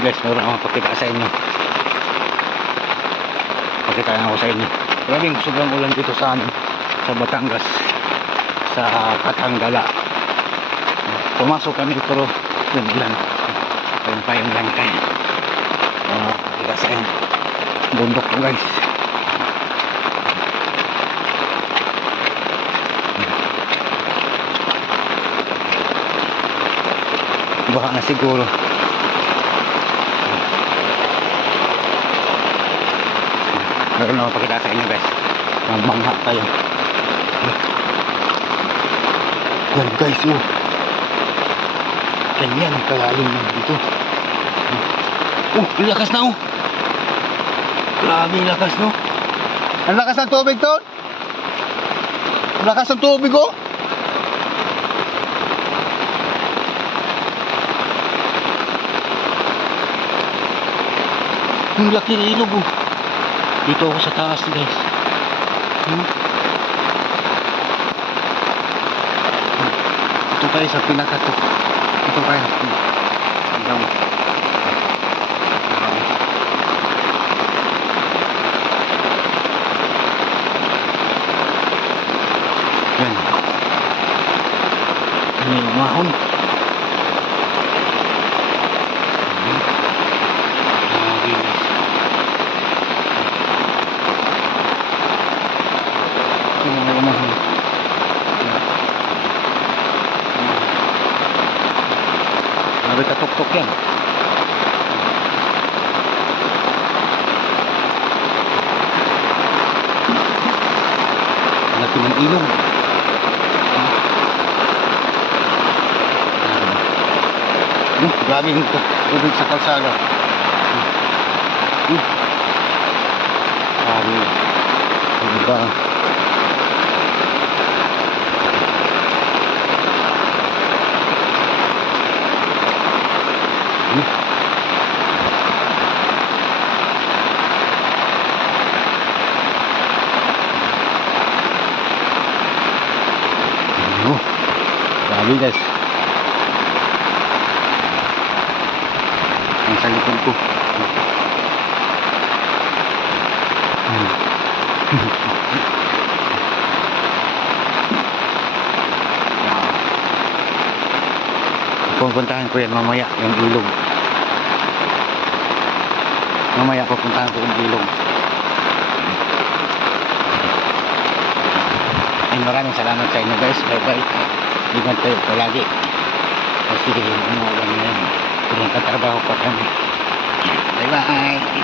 guys, meron akong pakita sa inyo. Pakita lang ako sa inyo. Grabing sobrang ulan dito sa amin, sa Batangas, sa Katanggala. Pumasok kami pero yung ulan. Ayun pa yung langkay. Pakita sa inyo. Bundok po guys. Baka na siguro. Meron na mapakita sa inyo guys. Mangha tayo. Yan guys, oh. Ganyan kalalim na dito. Oh, ang lakas na oh. Grabe ang lakas no. Ang lakas ng tubig to. Ang lakas ng tubig oh. Ang laki ng ilog oh. Dito ako sa taas guys. Ito tayo sa pinakatok. Ito tayo. Hanggang yan. May umahon. Grabe katok-tok yan. Laki ng ilong. Grabe yung tubig sa kalsada. Grabe. Diba? Grabe guys. Ang sa likod ko. Pupuntahan ko yan mamaya, yung ilog. Mamaya pupuntahan ko yung ilog. Ay, maraming salamat sa inyo guys. Bye bye. Ingat tayo palagi. Kasi umuulan na yan. Pinagtatrabaho pa kami. Bye bye.